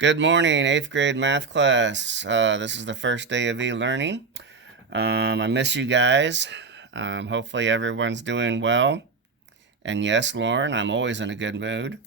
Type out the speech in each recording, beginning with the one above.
Good morning, 8th grade math class. This is the first day of e-learning. I miss you guys. Hopefully everyone's doing well. And yes, Lauren, I'm always in a good mood.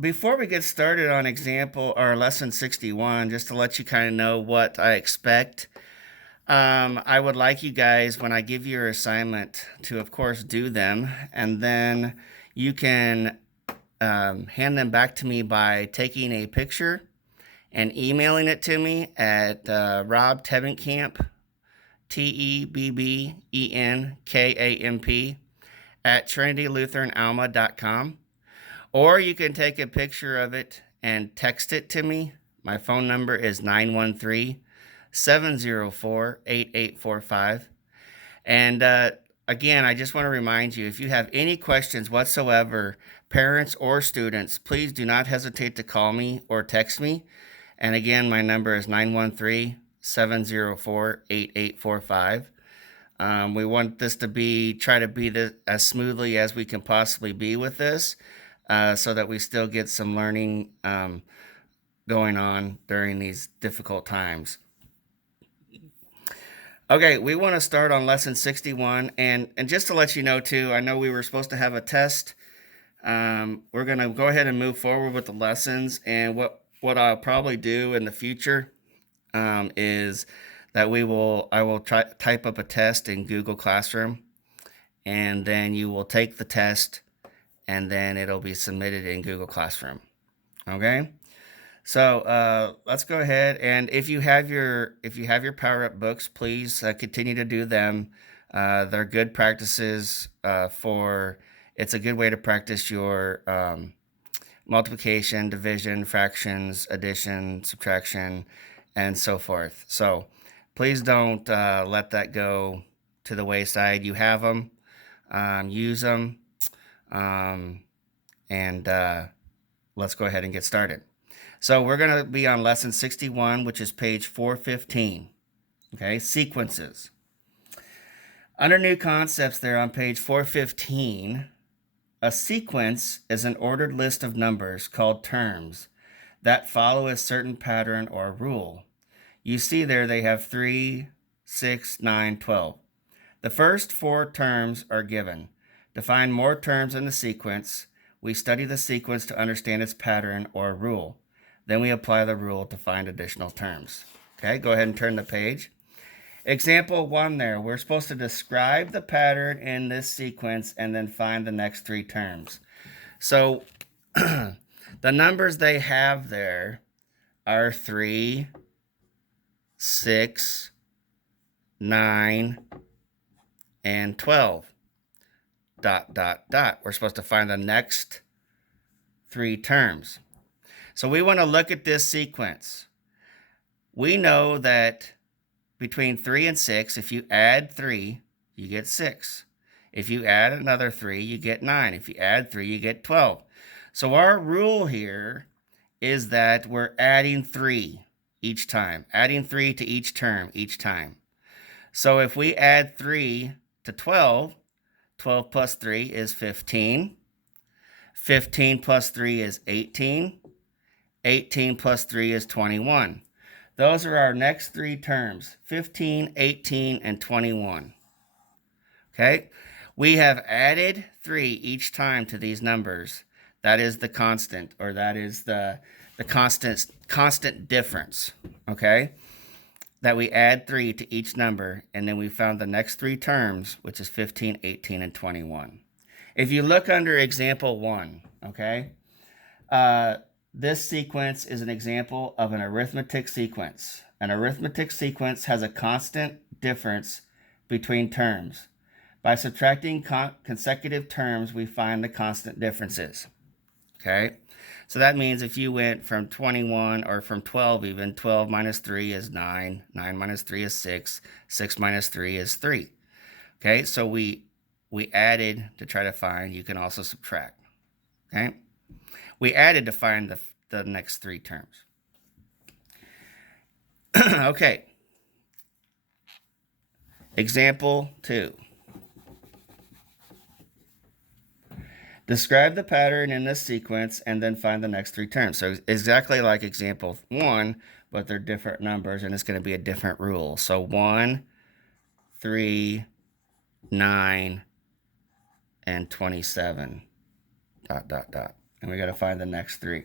Before we get started on example or lesson 61, just to let you kind of know what I expect, I would like you guys, when I give you your assignment, to of course do them, and then you can hand them back to me by taking a picture and emailing it to me at Rob Tebbenkamp, TEBBENKAMP, at TrinityLutheranAlma.com. Or you can take a picture of it and text it to me. My phone number is 913-704-8845. And again, I just want to remind you, if you have any questions whatsoever, parents or students, please do not hesitate to call me or text me. And again, my number is 913-704-8845. We want this to try to be as smoothly as we can possibly be with this, so that we still get some learning going on during these difficult times. Okay, we want to start on lesson 61, and just to let you know too, I know we were supposed to have a test. We're going to go ahead and move forward with the lessons, and what I'll probably do in the future is that I will type up a test in Google Classroom, and then you will take the test, and then it'll be submitted in Google Classroom. Okay? So let's go ahead, and if you have your Power Up books, please continue to do them. They're good practices it's a good way to practice your multiplication, division, fractions, addition, subtraction, and so forth. So please don't let that go to the wayside. You have them, use them, and let's go ahead and get started. So we're going to be on lesson 61, which is page 415. Okay, sequences. Under new concepts there on page 415, a sequence is an ordered list of numbers called terms that follow a certain pattern or rule. You see there they have 3, 6, 9, 12. The first 4 terms are given. To find more terms in the sequence, we study the sequence to understand its pattern or rule. Then we apply the rule to find additional terms. Okay, go ahead and turn the page. Example 1 there, we're supposed to describe the pattern in this sequence and then find the next 3 terms. So the numbers they have there are 3, 6, 9, and 12. ... We're supposed to find the next 3 terms. So we want to look at this sequence. We know that between 3 and 6, if you add 3, you get 6. If you add another 3, you get 9. If you add 3, you get 12. So our rule here is that we're adding 3 each time, adding 3 to each term each time. So if we add 3 to 12, 12 plus 3 is 15. 15 plus 3 is 18. 18 plus 3 is 21. Those are our next 3 terms, 15, 18, and 21. Okay? We have added 3 each time to these numbers. That is the constant, or that is the constant difference. Okay? That we add 3 to each number, and then we found the next 3 terms, which is 15, 18, and 21. If you look under example 1, okay, this sequence is an example of an arithmetic sequence. An arithmetic sequence has a constant difference between terms. By subtracting consecutive terms, we find the constant differences. Okay? So that means if you went from 21 or from 12 even, 12 minus 3 is 9, 9 minus 3 is 6, 6 minus 3 is 3. Okay? So we added to try to find, you can also subtract. Okay? We added to find the next 3 terms. Okay. Example 2. Describe the pattern in this sequence and then find the next three terms. So exactly like example 1, but they're different numbers and it's going to be a different rule. So 1, 3, 9, and 27, ... And we got to find the next three.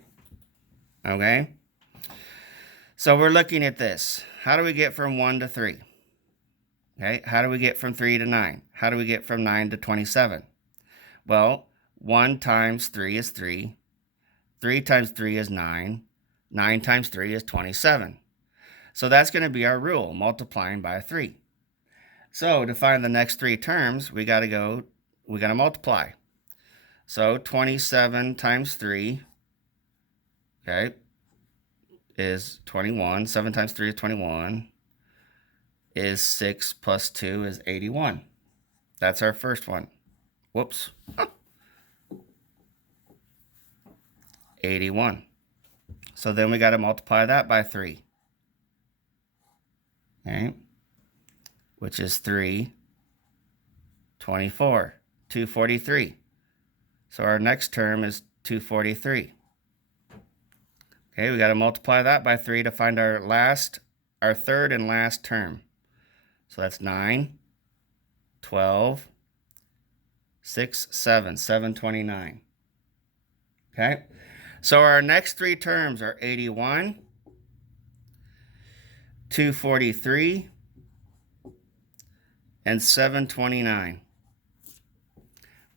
Okay? So we're looking at this. How do we get from 1 to 3? Okay? How do we get from 3 to 9? How do we get from 9 to 27? Well, 1 times 3 is 3. 3 times 3 is 9. 9 times 3 is 27. So that's going to be our rule, multiplying by 3. So to find the next three terms, we got to multiply. So 27 times 3, okay, is 21. 7 times 3 is 21. Is 6 plus 2 is 81. That's our first one. Whoops. 81. So then we got to multiply that by 3. Okay, which is 3, 24, 243. So our next term is 243. Okay, we got to multiply that by 3 to find our third and last term. So that's 9, 12, 6, 7, 729. Okay, so our next three terms are 81, 243, and 729.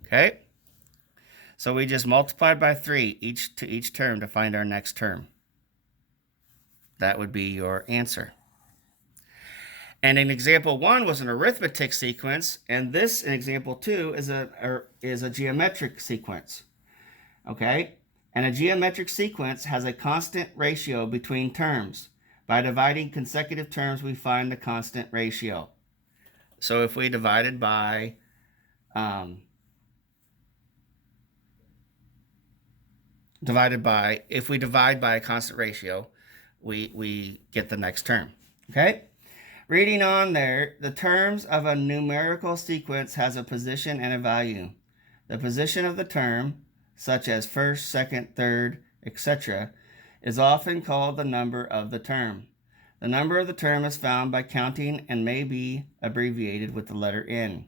Okay, so we just multiplied by 3 each term to find our next term. That would be your answer. And in example 1 was an arithmetic sequence, and this in example 2 is a geometric sequence. Okay, and a geometric sequence has a constant ratio between terms. By dividing consecutive terms, we find the constant ratio. So if we divided by if we divide by a constant ratio, we get the next term. Okay, reading on there, the terms of a numerical sequence has a position and a value. The position of the term, such as first, second, third, etc., is often called the number of the term. The number of the term is found by counting and may be abbreviated with the letter N.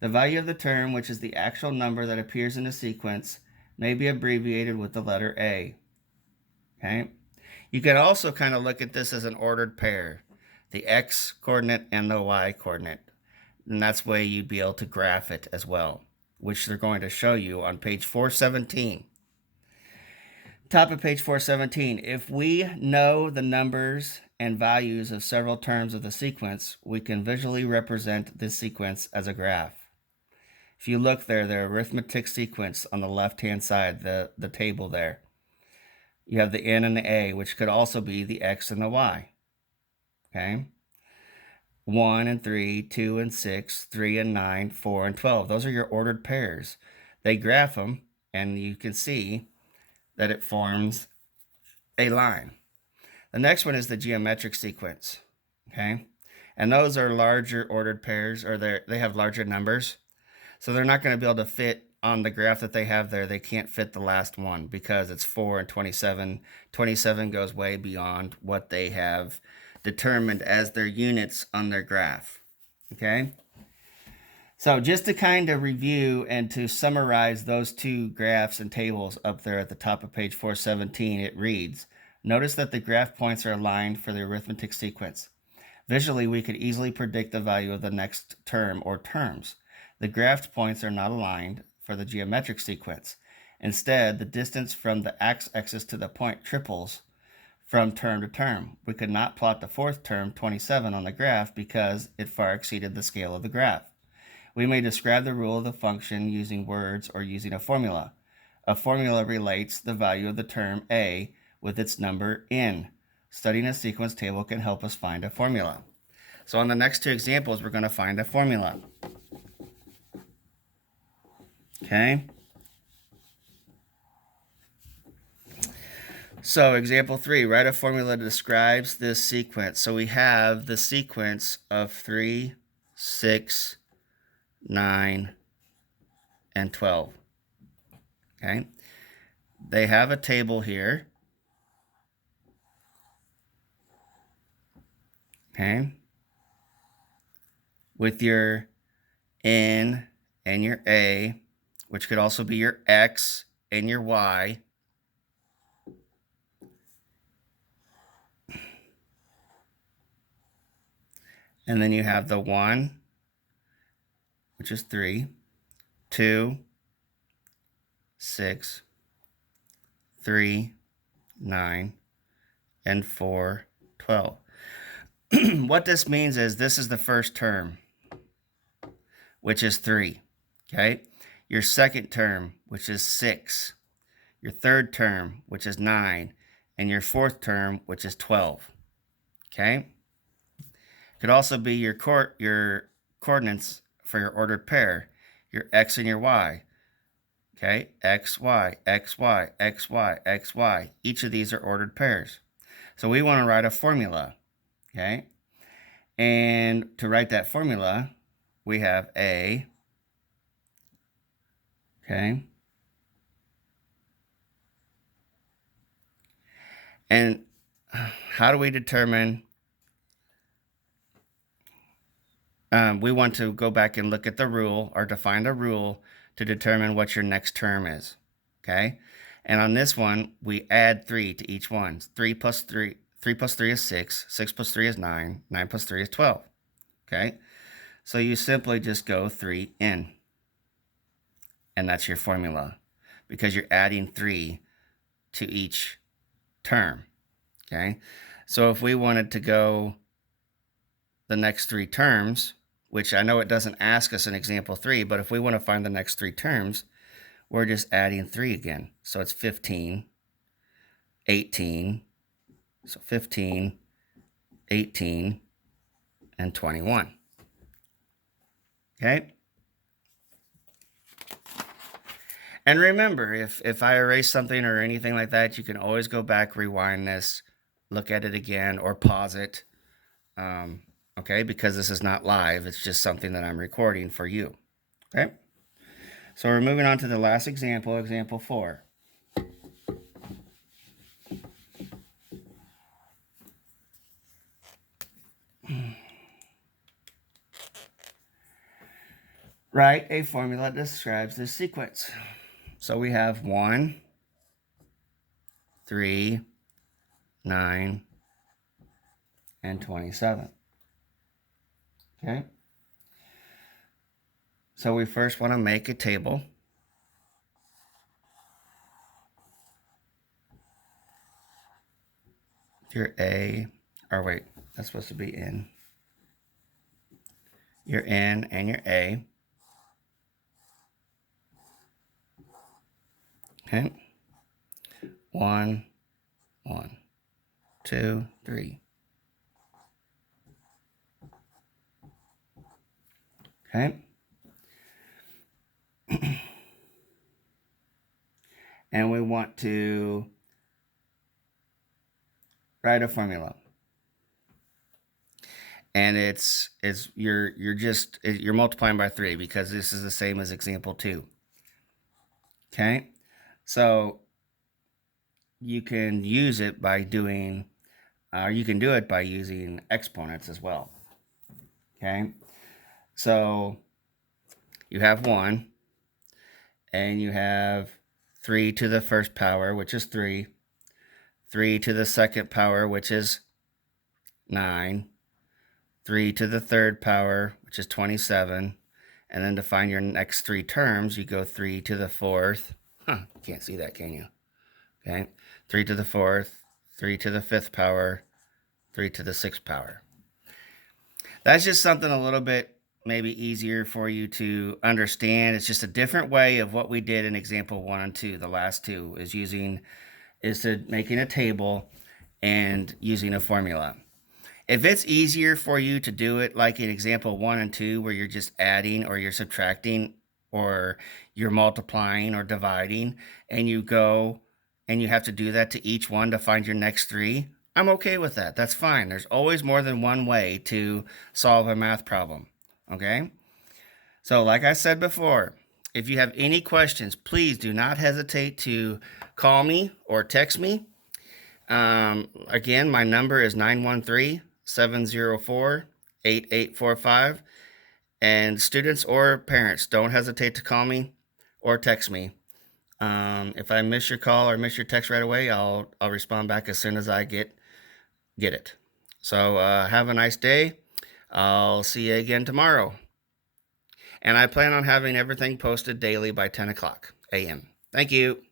The value of the term, which is the actual number that appears in the sequence, may be abbreviated with the letter A. Okay? You can also kind of look at this as an ordered pair, the X coordinate and the Y coordinate. And that's the way you'd be able to graph it as well, which they're going to show you on page 417. Top of page 417, if we know the numbers and values of several terms of the sequence, we can visually represent this sequence as a graph. If you look there, the arithmetic sequence on the left-hand side, the table there, you have the N and the A, which could also be the X and the Y. Okay? 1 and 3, 2 and 6, 3 and 9, 4 and 12. Those are your ordered pairs. They graph them, and you can see that it forms a line. The next one is the geometric sequence. Okay? And those are larger ordered pairs, or they have larger numbers. So they're not going to be able to fit on the graph that they have there. They can't fit the last one because it's 4 and 27. 27 goes way beyond what they have determined as their units on their graph. Okay? So just to kind of review and to summarize those two graphs and tables up there at the top of page 417, it reads, notice that the graph points are aligned for the arithmetic sequence. Visually, we could easily predict the value of the next term or terms. The graphed points are not aligned for the geometric sequence. Instead, the distance from the x-axis to the point triples from term to term. We could not plot the fourth term, 27, on the graph because it far exceeded the scale of the graph. We may describe the rule of the function using words or using a formula. A formula relates the value of the term A with its number N. Studying a sequence table can help us find a formula. So on the next two examples, we're going to find a formula. Okay? So example 3, write a formula that describes this sequence. So we have the sequence of 3, 6, 9, and 12. okay? They have a table here, okay, with your N and your A, which could also be your X and your Y. And then you have the 1, which is 3, 2, 6, 3, 9, and 4, 12. What this means is this is the first term, which is 3, okay? Your second term, which is 6. Your third term, which is 9. And your fourth term, which is 12, okay? Could also be your coordinates for your ordered pair, your X and your Y, okay? X, Y, X, Y, X, Y, X, Y. Each of these are ordered pairs. So we want to write a formula, okay? And to write that formula, we have A, okay? And how do we determine? We want to go back and look at the rule or to find a rule to determine what your next term is, okay? And on this one, we add 3 to each one. 3 plus 3 is 6. 6 plus 3 is 9. 9 plus 3 is 12, okay? So you simply just go 3 in. And that's your formula because you're adding 3 to each term, okay? So if we wanted to go the next 3 terms, which I know it doesn't ask us in example 3, but if we want to find the next 3 terms, we're just adding 3 again. So it's 15, 18, so 15, 18, and 21, okay? And remember, if I erase something or anything like that, you can always go back, rewind this, look at it again, or pause it, okay? Because this is not live. It's just something that I'm recording for you, okay? So we're moving on to the last example, example 4. Write a formula that describes this sequence. So we have 1, 3, 9, and 27. Okay? So we first want to make a table. Your A, or wait, that's supposed to be N. Your N and your A. Okay? 1, 1, 2, 3. Okay? And we want to write a formula. And you're multiplying by 3 because this is the same as example 2. Okay? So you can use it by doing, you can do it by using exponents as well. Okay? So you have 1, and you have 3 to the first power, which is 3, 3 to the second power, which is 9, 3 to the third power, which is 27, and then to find your next 3 terms, you go 3 to the fourth. Can't see that, can you? Okay, 3 to the fourth, 3 to the fifth power, 3 to the sixth power. That's just something a little bit maybe easier for you to understand. It's just a different way of what we did in example 1 and 2. The last two is making a table and using a formula. If it's easier for you to do it like in example 1 and 2, where you're just adding or you're subtracting or you're multiplying or dividing, and you go and you have to do that to each one to find your next 3, I'm okay with that. That's fine. There's always more than one way to solve a math problem, okay? So like I said before, If you have any questions, please do not hesitate to call me or text me. Again, my number is 913-704-8845. And students or parents, don't hesitate to call me or text me. If I miss your call or miss your text right away, I'll respond back as soon as I get it. So have a nice day. I'll see you again tomorrow. And I plan on having everything posted daily by 10 o'clock a.m. Thank you.